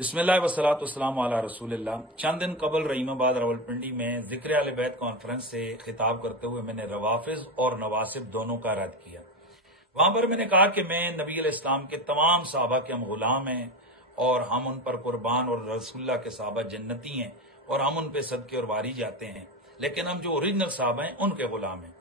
बिस्मिल्लाह वस्सलातु वस्सलामु अला रसूलिल्लाह। चंद दिन कबल रहीमाबाद रावलपिंडी में जिक्र अहले बैत कॉन्फ्रेंस से खिताब करते हुए मैंने रवाफिज और नवासिब दोनों का रद्द किया। वहां पर मैंने कहा कि मैं नबी अलैहिस्सलाम के तमाम सहाबा के हम गुलाम हैं और हम उन पर कुर्बान और रसूलुल्लाह के सहाबा जन्नती हैं और हम उन पे सदके और वारी जाते हैं, लेकिन हम जो ओरिजिनल सहाबा हैं उनके गुलाम हैं।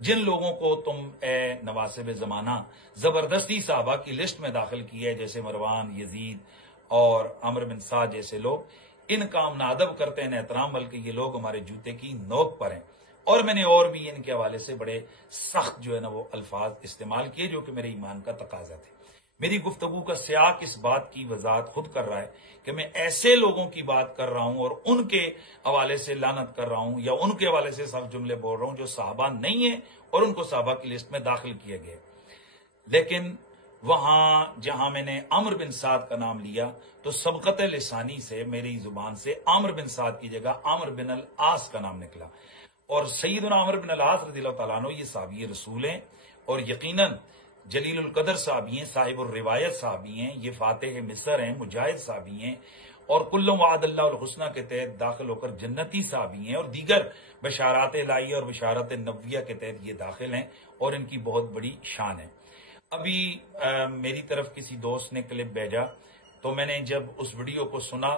जिन लोगों को तुम ए नवासिब जमाना जबरदस्ती सहाबा की लिस्ट में दाखिल किया है, जैसे मरवान, यजीद और अमर बिन साद जैसे लोग, इनका हम नादब करते हैं, एहतराम, बल्कि ये लोग हमारे जूते की नोक पर हैं। और मैंने और भी इनके हवाले से बड़े सख्त जो है ना वो अल्फाज इस्तेमाल किए जो कि मेरे ईमान का तकाजा थे। मेरी गुफ्तगू का सियाक इस बात की वजाहत खुद कर रहा है कि मैं ऐसे लोगों की बात कर रहा हूं और उनके हवाले से लानत कर रहा हूं या उनके हवाले से सब जुमले बोल रहा हूं जो साहबा नहीं है और उनको साहबा की लिस्ट में दाखिल किए गए। लेकिन वहां जहां मैंने अमर बिन साद का नाम लिया तो सबकत लिसानी से मेरी जुबान से अमर बिन साद की जगह अमर बिन अल आस का नाम निकला। और सैयदना अमर बिन अल आस रज़ियल्लाहु तआला अन्हु ये साहबी रसूल हैं और यकीनन जलीलुल कदर साहबी हैं, साहिबुर रिवायत साहबी हैं, ये फातेह मिस्र हैं, मुजाहिद साहबी हैं और कुल्लुम वादल्लाहुल हुस्ना के तहत दाखिल होकर जन्नती साहबी हैं और दीगर बशारात इलाहिया और बशारत नबविया के तहत ये दाखिल हैं और इनकी बहुत बड़ी शान है। अभी मेरी तरफ किसी दोस्त ने क्लिप भेजा तो मैंने जब उस वीडियो को सुना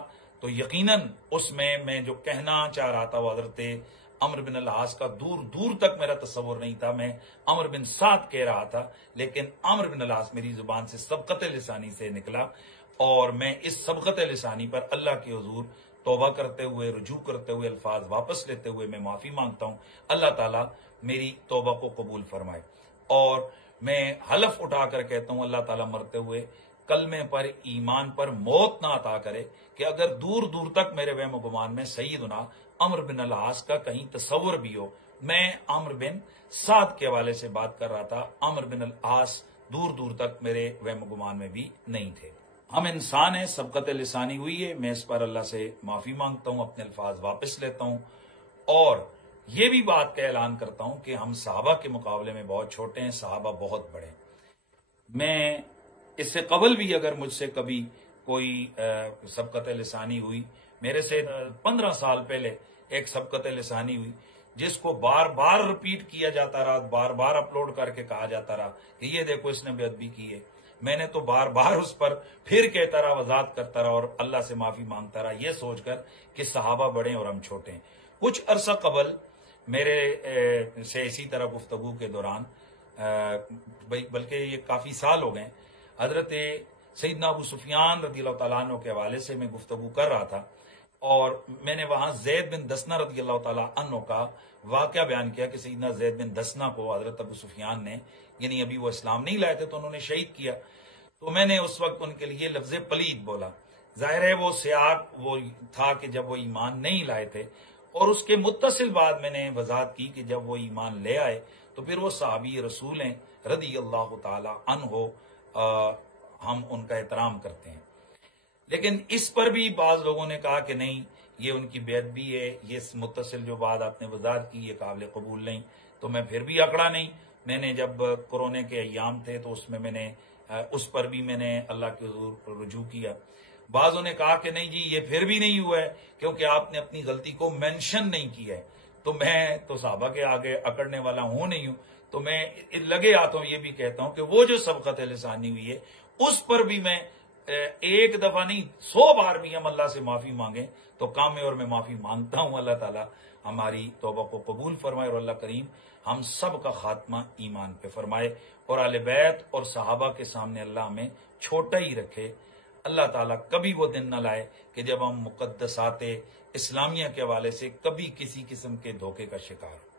तो यकीनन उसमें मैं जो कहना चाह रहा था वो हजरत अमर बिन अल आस का दूर दूर तक मेरा तस्वुर नहीं था। मैं अमर बिन साद कह रहा था, लेकिन अमर बिन अल आस मेरी जुबान से सबकत लिसानी से निकला और मैं इस सबकत लिसानी पर अल्लाह के हुजूर तौबा करते हुए, रुजू करते हुए, अल्फाज वापस लेते हुए मैं माफी मांगता हूं। अल्लाह ताला मेरी तौबा को कबूल फरमाए और मैं हलफ उठाकर कहता हूं अल्लाह ताला मरते हुए कलमे पर, ईमान पर मौत ना अता करे कि अगर दूर दूर तक मेरे वहम गुमान में सैयदना अमर बिन अल आस का कहीं तस्वुर भी हो। मैं अमर बिन साद के हवाले से बात कर रहा था, अमर बिन अल आस दूर दूर तक मेरे वहम गुमान में भी नहीं थे। हम इंसान हैं, सबकत लिसानी हुई है, मैं इस पर अल्लाह से माफी मांगता हूं, अपने अल्फाज वापस लेता हूं और ये भी बात का ऐलान करता हूं कि हम सहाबा के मुकाबले में बहुत छोटे हैं, सहाबा बहुत बड़े। मैं इससे कबल भी अगर मुझसे कभी कोई सबकत लिसानी हुई, मेरे से 15 साल पहले एक सबकत लिसानी हुई जिसको बार बार रिपीट किया जाता रहा, बार बार अपलोड करके कहा जाता रहा कि ये देखो इसने बेअदबी की है। मैंने तो बार बार उस पर फिर कहता रहा, वजाहत करता रहा और अल्लाह से माफी मांगता रहा, यह सोचकर कि सहाबा बड़े और हम छोटे हैं। कुछ अरसा कबल मेरे से इसी तरह गुफ्तगू के दौरान, बल्कि ये काफी साल हो गए, हजरत सैयदना अबू सुफियान रज़ियल्लाहु तआला अन्हु के हवाले से मैं गुफ्तगू कर रहा था और मैंने वहां ज़ैद बिन दसना रज़ियल्लाहु तआला अन्हु का वाकया बयान किया कि सैयदना ज़ैद बिन दसना को हजरत अबू सुफियान ने, यानी अभी वो इस्लाम नहीं लाए थे तो उन्होंने शहीद किया। तो मैंने उस वक्त उनके लिए लफ्ज पलीद बोला। जाहिर है वो सियाक वो था कि जब वो ईमान नहीं लाए थे और उसके मुत्तसिल बाद मैंने वजाहत की कि जब वो ईमान ले आए तो फिर वो साहबी रसूल हैं रज़ियल्लाहु तआला अन्हु, हम उनका एहतराम करते हैं। लेकिन इस पर भी बाज लोगों ने कहा कि नहीं, ये उनकी बेअदबी है, ये मुत्तसिल जो बात आपने वजाहत की ये काबिल कबूल नहीं। तो मैं फिर भी अकड़ा नहीं। मैंने जब कोरोना के अय्याम थे तो उसमें मैंने उस पर भी मैंने अल्लाह के हुजूर रुजू किया। बाजों ने कहा कि नहीं जी ये फिर भी नहीं हुआ है क्योंकि आपने अपनी गलती को मेंशन नहीं किया है। तो मैं तो साहबा के आगे अकड़ने वाला हूं नहीं हूं, तो मैं लगे हाथों ये भी कहता हूं कि वो जो सबकत लिसानी हुई है उस पर भी मैं एक दफा नहीं 100 बार भी हम अल्लाह से माफी मांगे तो काम है और मैं माफी मांगता हूं। अल्लाह ताला हमारी तौबा को कबूल फरमाए और अल्लाह करीम हम सब का खात्मा ईमान पे फरमाए और आले बैत और सहाबा के सामने अल्लाह हमें छोटा ही रखे। अल्लाह ताला कभी वो दिन न लाए कि जब हम मुकद्दसात इस्लामिया के हवाले से कभी किसी किस्म के धोखे का शिकार हो।